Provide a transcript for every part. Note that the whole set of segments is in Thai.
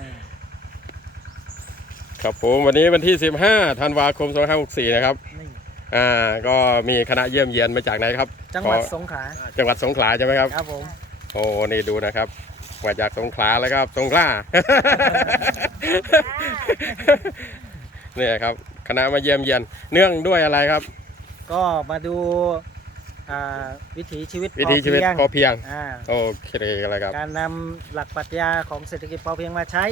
อ่าครับผมวันนี้วันที่ 15ธันวาคม 2564 นะครับนี่อ่า ก็มีคณะเยี่ยมเยียนมาจากไหนครับ จังหวัดขอสงขลา จังหวัดสงขลาใช่ไหมครับ ครับผม โอ้ นี่ดูนะครับ มาจากสงขลาแล้วครับ สงขลาเนี่ยครับ คณะมาเยี่ยมเยียน เนื่องด้วยอะไรครับ ก็มาดู อ่าวิถีชีวิตวิถีชีวิตพพออเพียงเพียงอ่าโอเคเลยครับ การนำหลักปรัชญาของเศรษฐกิจพอเพียงมาใช้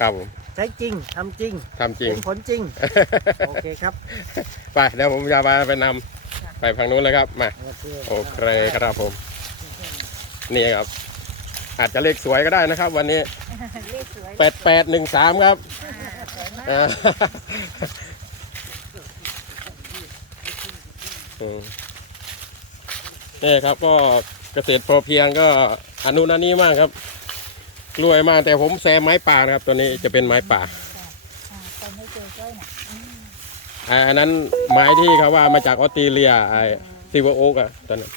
ครับผมใช้จริงทำจริงทำจริง เห็นผลจริง โอเคครับไปเดี๋ยวผมจะมาไปนำไปฝั่งนู้นเลยครับมาโอเคโอเคครับผม นี่ครับ อาจจะเลขสวยก็ได้นะครับ วันนี้เลขสวยแปดแปดหนึ่งสามครับอ่าสวยมากอ่าอืม นี่ครับก็เกษตรพอเพียงก็อนุนันนี้มากครับ กล้วยมากแต่ผมแซมไม้ป่านะครับ ตัวนี้จะเป็นไม้ป่าคนไม่เจอกล้วยน่ะอันนั้นไม้ที่เขาว่ามาจากออสเตรเลียไอ้ซิวโอ๊กอะตอนนั้น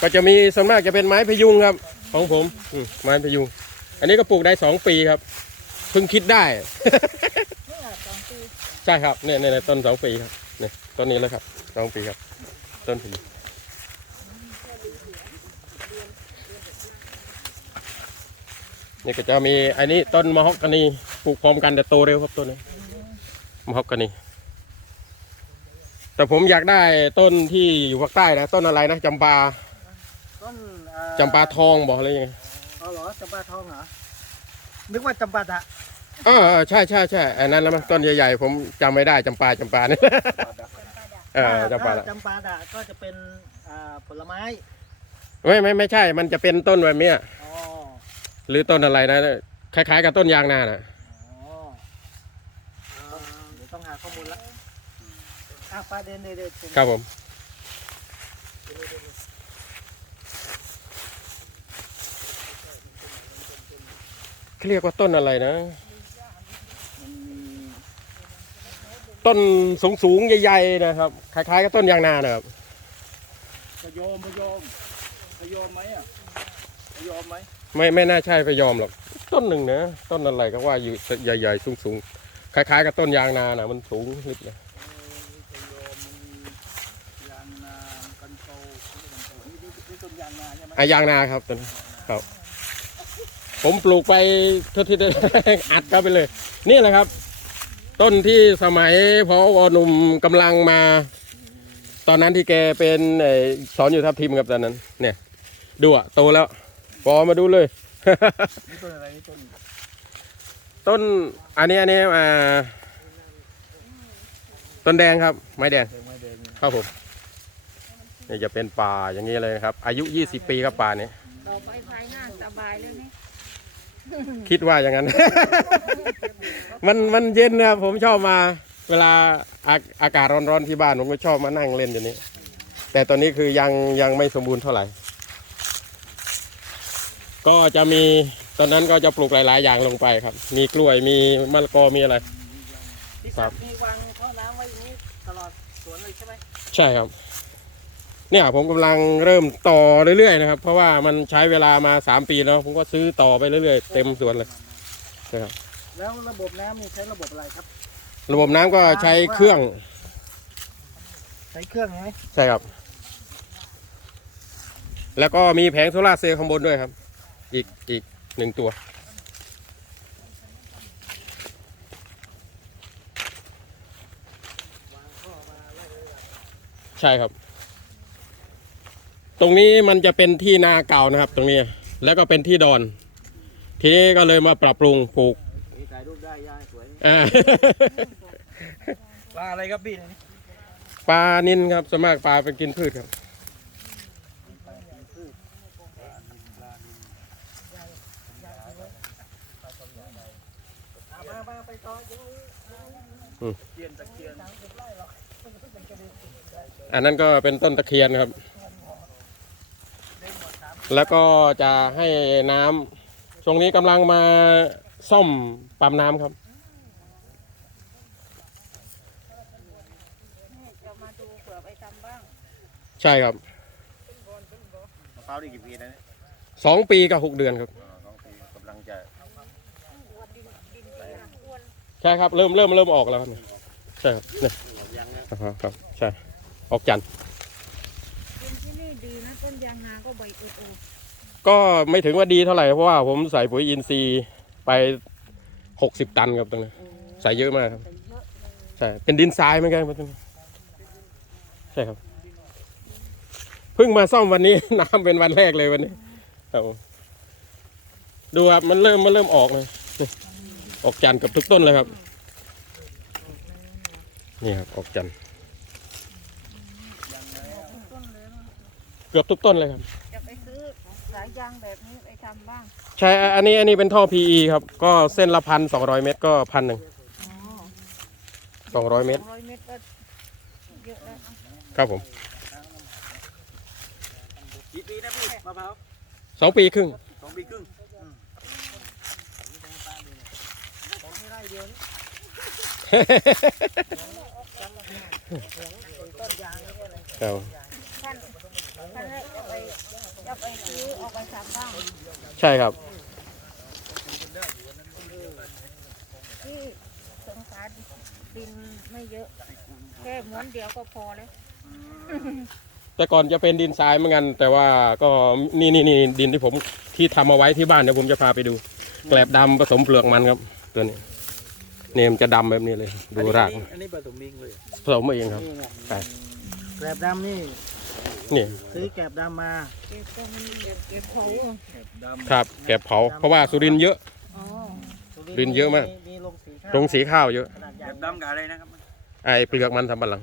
ก็จะมีส่วนมากจะเป็นไม้พยุงครับ ของผมอืมไม้พยุง อันนี้ก็ปลูกได้สองปีครับเพิ่งคิดได้ นี่เหรอสองปี ใช่ครับเนี่ยเนี่ยเนี่ยต้นสองปีครับเนี่ยต้นนี้เลยครับสองปีครับ ต้นพยุงนี่ก็จะมีอันนี้ต้นมะฮอกกานีปลูกพร้อมกันแต่โตเร็วครับต้นนี้มะฮอกกานีแต่ผมอยากได้ต้นที่อยู่ภาคใต้นะต้นอะไรนะจำปาต้นอ่จำปาทองบอกอะไรยังไงเอาเหรอจำปาทองเหรอนึกว่าจำปาดะ อ่าใช่ใช่ใช่อันนั้นแล้วมั้งต้นใหญ่ๆผมจำไม่ได้จำปาจำปาเนี่ย เออจำปาถ้ละ จำปาดะก็จะเป็นอ่าผลไม้ไม่ไม่ไม่ใช่ มันจะเป็นต้นแบบเนี้ยอ๋อหรือต้นอะไรนะคล้ายๆ กับต้นยางนาน่ะ อ๋อต้องเดี๋ยวต้องหาข้อมูลละอะปลาเดนเดเดนครับผม เขาเรียกว่าต้นอะไรนะ ต้นสูงสูงๆใหญ่ๆนะครับ คล้ายๆกับต้นยางนานะครับพยอมพยอมพยอมไหมอะพยอมไหมไม่ไม่น่าใช่พยอมหรอกต้นหนึ่งนะต้นอะไรก็ว่าอยู่ใหญ่ๆสูงๆคล้ายๆกับต้นยางนาน่ะมันสูงนิดเลยเออมีพยอมมันมียางนากันโตกันโตนี่นี่นี่ต้นยางนาใช่ไหมอายางนาครับต้นครับ ผมปลูกไปเท่าที่ได้อัดเข้าไปเลย นี่แหละครับ ต้นที่สมัยพอวหนุ่มกำลังมา ตอนนั้นที่แกเป็นเอ่อสอนอยู่ทัพทีมครับตอนนั้น เนี่ย ดูอะโตแล้วปอมาดูเลย นี่ต้นอะไรนี่ต้นต้นอันนี้อันนี้อ่าต้นแดงครับ ไม้แดงแดงไม้แดงเนี่ยครับผมนี่จะเป็นป่าอย่างนี้เลยนะครับ อายุ 20 ปีครับป่านี้ต่อไปภายหน้าสบายเลยนี่ คิดว่าอย่างนั้น มันมันเย็นนะครับผมชอบมา เวลาอาอากาศร้อนๆที่บ้านผมก็ชอบมานั่งเล่นอย่างนี้ แต่ตอนนี้คือยังยังไม่สมบูรณ์เท่าไหร่ ก็จะมีตอนนั้นก็จะปลูกหลาย ๆ อย่างลงไปครับ มีกล้วยมีมะละกอมีอะไรพี่ครัศับกดิ์มีวางท่อน้ำไว้อย่างนี้ตลอดสวนเลยใช่ไหม ใช่ครับ เนี่ยผมกำลังเริ่มต่อเรื่อยๆนะครับ เพราะว่ามันใช้เวลามาสามปีแล้วผมก็ซื้อต่อไปเรื่อยๆ เต็มสวนเลยนะครับแล้วระบบน้ำนี่ใช้ระบบอะไรครับ ระบบน้ำก็ใช้เครื่อง ใช้เครื่องไหมใช่ครับ แล้วก็มีแผงโซลาร์เซลล์ข้างบนด้วยครับ อีกอีกหนึ่งตัวใช่ครับ ตรงนี้มันจะเป็นที่นาเก่านะครับ ตรงนี้แล้วก็เป็นที่ดอน ทีนี้ก็เลยมาปรับปรุงปลูกนี่ถ่ายรูปได้ย่าสวยอ่า ปลาอะไรครับพี่นี่ปลานินครับสวนมากปลาไปกินพืชครับอะมามาไปต่อยังนี้เทียนตะเคียนอันนั้นก็เป็นต้นตะเคียนครับ แล้วก็จะให้น้ำช่วงนี้กำลังมาซ่อมปั๊มน้ำครับ นี่จะมาดูเผื่อไปทำบ้างใช่ครับพร้าวได้กี่ปีแล้วเนี่ยสองปีกับหกเดือนครับ อ๋อสองปีกำลังจะใช่ครับ เริ่มเริ่มเริ่มออกแล้วครับเนี่ยใช่ครับเนี่ยยังนะอ่าฮะครับ ใช่ ออกจันทร์ดินที่นี่ ดีนะต้นยางนาก็ใบอุดอูก็ไม่ถึงว่าดีเท่าไหร่ เพราะว่าผมใส่ปุ๋ยอินทรีย์ไปหกสิบตันครับตรงนี้นใส่เยอะมากครับใส่เยอะเลยใช่เป็นดินทรายเหมือนกันครับตรงนี้ใช่ครับเพิ่งมาซ่อมวันนี้ น้ำเป็นวันแรกเลยวันนี้ครับผมดูครับมันเริ่มมันเริ่มออกเลยนี่ออกจันทร์กับทุกต้นเลยครับ นี่ครับออกจันทร์ ต้นเลยนะ เกือบทุกต้นเลยครับ จะไปซื้อสายยางแบบนี้ไปทำบ้างใช่อันนี้อันนี้เป็นท่อ PE ครับ ก็เส้นละพันสองร้อยเมตรก็พันหนึ่งอ๋อสองร้อยเมตร ร้อยเมตรก็เยอะแล้วครับผมกี่ปีนะพี่มะพร้าวสองปีครึ่ง สองปีครึ่งของไม่ได้เดียวนี่ต้นยางนี่อะไรครับท่าน ท่านให้จะไปจะไปซื้อเอาไปทำบ้างใช่ครับ ที่สงสารดินไม่เยอะ แค่ม้วนเดียวก็พอแล้วแต่ก่อนจะเป็นดินทรายเหมือนกัน แต่ว่าก็นี่นี่นี่ดินที่ผมที่ทำเอาไว้ที่บ้านเดี๋ยวผมจะพาไปดู แกลบดำผสมเปลือกมันครับ ตัวนี้เนี่ยมันจะดำแบบนี้เลย ดูรากอันนี้ผสมมิงเลยผสมมาเองครับ นี่ไงใช่ แกลบดำนี่ นี่ ซื้อแกลบดำมาเก็บตรงเก็บเก็บเขาดำครับ แกบเผาเพราะว่าสุรินทร์เยอะ อ๋อดินเยอะมาก มีลงสีข้าวตรงสีข้าวเยอะขนาดใหแบญ่บดำกับอะไรนะครับไอเปลือกมันสำปะหลัง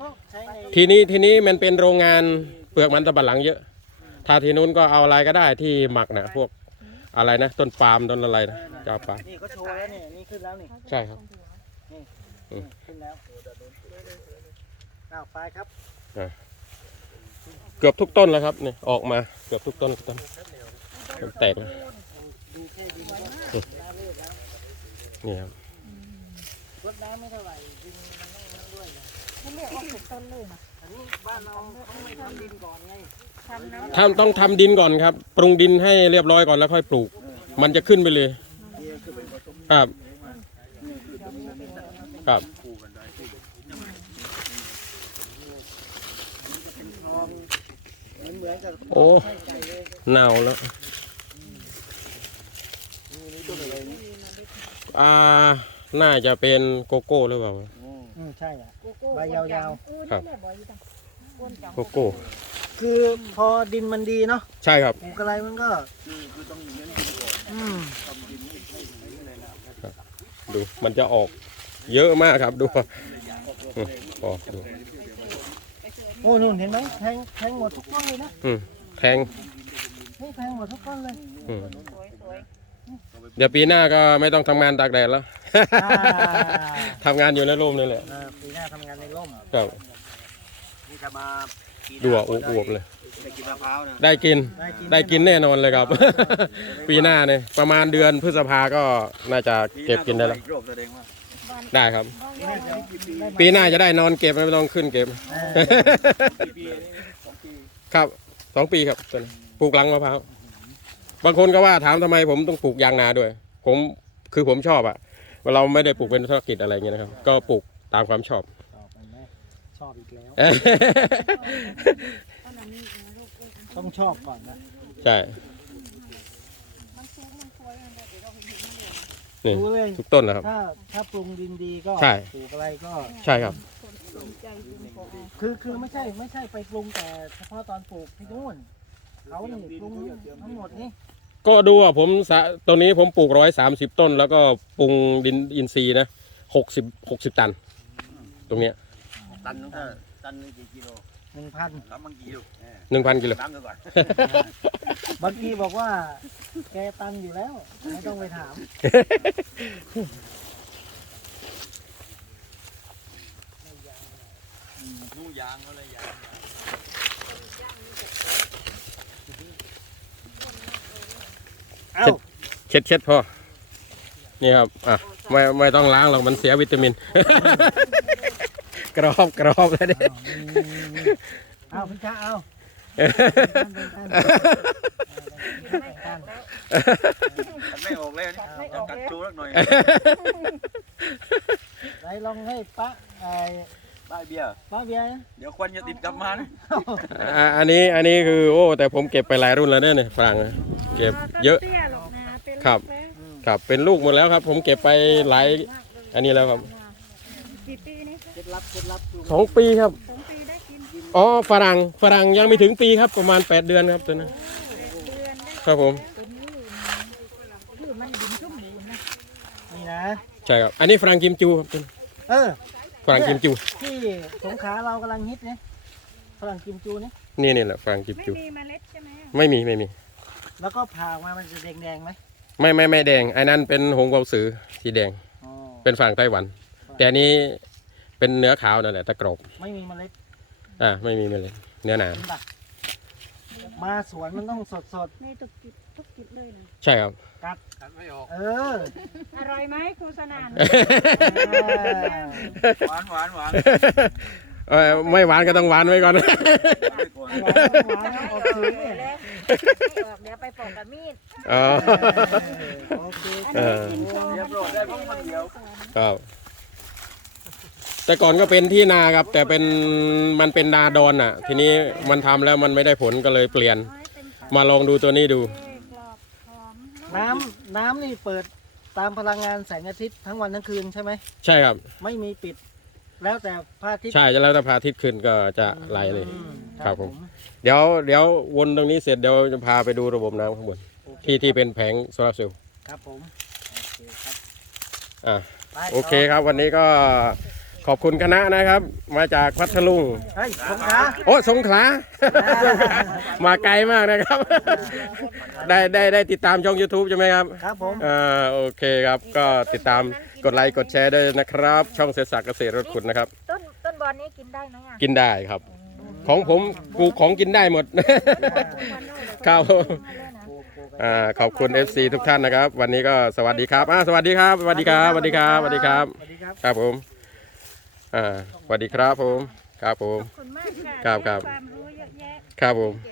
ก็ใช้ในทีนี้ทีนี้มันเป็นโรงงานเปลือกมันสำปะหลังเยอะ ถ้าทีนู้นก็เอาอะไรก็ได้ที่หมักนะพวกอะไรนะต้นปาล์มต้นอะไรนะจะเอาปาล์มนี่ก็โชว์แล้วนี่นี่ขึ้นแล้วนี่ใช่ครับอืม ขึ้นแล้วอ้าวไปครับ เกือบทุกต้นแล้วครับเนี่ยออกมาเกือบทุกต้นต้นต้นแตกแล้วดูแค่ดินก็น่าเลือกแล้วนี่ครับรดน้ำไม่เท่าไหร่ดินมันไม่นั่นด้วยนะไม่เรียกว่าปลูกต้นเลยนะอันนี้บ้านเราเขาไม่ทำดินก่อนไงทำน้ำทำต้องทำดินก่อนครับ ปรุงดินให้เรียบร้อยก่อนแล้วค่อยปลูก มันจะขึ้นไปเลย ครับ ครับ คู่กันได้ที่ ทอง เหมือนเหมือนกับโอ้ไส้ไก่เลยเน่าแล้วนี่นี่ต้นอะไรนี่อ่าน่าจะเป็นโกโก้หรือเปล่า อืมใช่อะโกโก้ใบยาวๆเออครับนี่แหละใบจังก้นจังโกโก้ คือพอดินมันดีเนาะใช่ครับ ปลูกอะไรมันก็คือคือต้องเน้นดินก่อนอืมทำดินไม่ไม่ไม่เลยนะดูมันจะออกเยอะมากครับดูอืมออกดู โอ้นู่นเห็นไหมแทงแทงหมดทุกต้นเลยนะอืมแทงนี่แทงหมดทุกต้นเลยอืมสวยสวยเดี๋ยวปีหน้าก็ไม่ต้องทำงานตากแดดแล้ว อ่า ทำงานอยู่ในร่มนี่แหละเออปีหน้าทำงานในร่มครับนี่จะมาปีหน้าดูอะอวบๆเลยได้กินมะพร้าวนะได้กินได้กิน ได้กินแน่นอนเลยครับ ปีหน้าเนี่ยประมาณเดือนพฤษภาก็น่าจะเก็บกินได้แล้ว อีรอบแสดงว่าบ้าน ได้ครับบ้านปีหเราน้าจะได้กี่ปีปีหน้าจะได้นอนเก็บไม่ต้องขึ้นเก็บเออปีปีสองปีครับสองปีครับต้นปลูกหลังมะพร้าวบางคนก็ว่าถามทำไมผมต้องปลูกยางนาด้วย ผมคือผมชอบอะเราไม่ได้ปลูกเป็นธุรกิจอะไรเงี้ยนะครับ ก็ปลูกตามความชอบชอบมันไหมชอบอีกแล้วต้นอันนี้นะลูกเอ้ยต้องชอบก่อนนะใช่ มันสูงมันสวยมันเดี๋ยวเราเห็นเห็นมันเลย นี่รู้เลยทุกต้นนะครับ ถ้าถ้าปรุงดินดีก็ใช่ ปลูกอะไรก็ ใช่ครับคนสนใจดินก็เอาคือคือไม่ใช่ไม่ใช่ไปปรุงแต่เฉพาะตอนปลูกที่นู่นเขานี่ปรุงทั้งหมดนี่ก็ดูอะผมสะตรงนี้ผมปลูกร้อยสามสิบต้น แล้วก็ปรุงดินอินทรีย์นะหกสิบหกสิบตัน ตรงเนี้ยตันนึงถ้าตันนึงกี่กิโล หนึ่งพันรับมังกี่กิโลเออหนึ่งพันกิโลล้างกันก่อนบางทีบอกว่า แกตันอยู่แล้ว ไม่ต้องไปถาม นู่ยางอะไรยางเอ้าเช็ดเช็ดพอ นี่ครับ อะ ไม่ไม่ต้องล้างหรอกมันเสียวิตามิน กรอบกรอบแล้วดิเอาพี่ชาเอากินไม่ออกแล้วมันไม่ออกเลยนี่ตัดไม่อจะอกกัดแล้วชูสักหน่อยไหนลองให้ป้าไอ้ได้เบียร์ป้าเบียร์นะเดี๋ยวควันจะติดกลับมานะอ่าอันนี้อันนี้คือโอ้แต่ผมเก็บไปหลายรุ่นแล้วเนี่ยเนี่ยฝรั่งอะเก็บเยอะเตี้ยหรอกนะเป็นครับลูกแป๊ะอืมครับเป็นลูกหมดแล้วครับ ผมเก็บไปหลายอันนี้แล้วครับกี่ปีนี่เคล็ ดลับเคล็ดลับลุงสองปีครับ สองปีได้กินอ๋อฝรั่งฝรั่งยังไม่ถึงปีครับประมาณ 8 เดือนครับตัวนั้นเดือนได้ครับผมตัวนี้คือมันดินชุ่มบูนนะนี่นะ ใช่ครับ อันนี้ฝรั่งกิมจูครับตัวนี้เออ ฝรั่งกิมจู ที่สงขลาเรากำลังฮิตเนี่ยฝรั่งกิมจูเนี่ยนี่นี่แหละฝรั่งกิมไม่จู มีเมล็ดใช่ไหมไม่มีไม่มี แล้วก็ผ่าออกมามันจะแดงๆไหมไม่ไม่ไม่แดงไอ้นั่นเป็นหงส์เบาสือสีแดง อ๋อเป็นฝรั่งไต้หวัน แต่อันนี้ เป็นเนื้อขาวนั่นแหละตะกรอบไม่มีเมล็ดอ่าไม่มีเลยเนื้อหนาเห็นปะมาสวนมันต้องสดสดในตุกจิบทุกจิบเลยนะใช่ครับ ๆกัดกัดไม่ออก เอออร่อยไหมครูสนานหวานหวานหวานเออไม่หวานก็ต้องหวานไว้ก่อนหวานไปก่อนหวานหวานไม่ออออกกซื้อเลเนี่ยยไม่ออกเดี๋ยวไปปอกกับมีดอ๋อโอเคอันนี้กินโชว์เรียบร้อยได้บ้างมันเดียว ครับ แต่ก่อนก็เป็นที่นาครับ แต่เป็นมันเป็นนาดอนอะ ทีนี้มันทำแล้วมันไม่ได้ผลก็เลยเปลี่ยนเอาให้เป็นฝักมาลองดูตัวนี้ดูเท่กรอบหอมน้ำน้ำนี่เปิดตามพลังงานแสงอาทิตย์ทั้งวันทั้งคืนใช่ไหม ใช่ครับ ไม่มีปิด แล้วแต่พระอาทิตย์ใช่จะแล้วแต่พระอาทิตย์ขึ้นก็จะไหลเลย อืมครับผม เดี๋ยวเดี๋ยววนตรงนี้เสร็จเดี๋ยวจะพาไปดูระบบน้ำข้างบนโอเคที่ที่เป็นแผงโซลาร์เซลล์ครับผมโอเคครับอะ ไปโอเคครับวันนี้ก็ ขอบคุณคณะนะครับ มาจากพัทลุง เฮ้ยสงขลาโอ้สงขลา มาไกลมากนะครับ ได้ได้ได้ติดตามช่อง YouTube ใช่ไหมครับครับผม อ่าโอเคครับ ก็ติดตามกดไลค์กดแชร์ด้วยนะครับ ช่องเศรษฐศักดิ์เกษตรรถขุดนะครับ ต้นต้นบอลนี้กินได้ไหมอะกินได้ครับ ของผมปลูกของกินได้หมด ครับอ่าขอบคุณ FC ทุกท่านนะครับ วันนี้ก็สวัสดีครับอ่าสวัสดีครับ สวัสดีครับ สวัสดีครับ สวัสดีครับ สวัสดีครับ ครับผม อ่าสวัสดีครับผม ครับผม ขอบคุณมากค่ะครับครับ ได้ความรู้เยอะแยะ ครับผมผมร้อย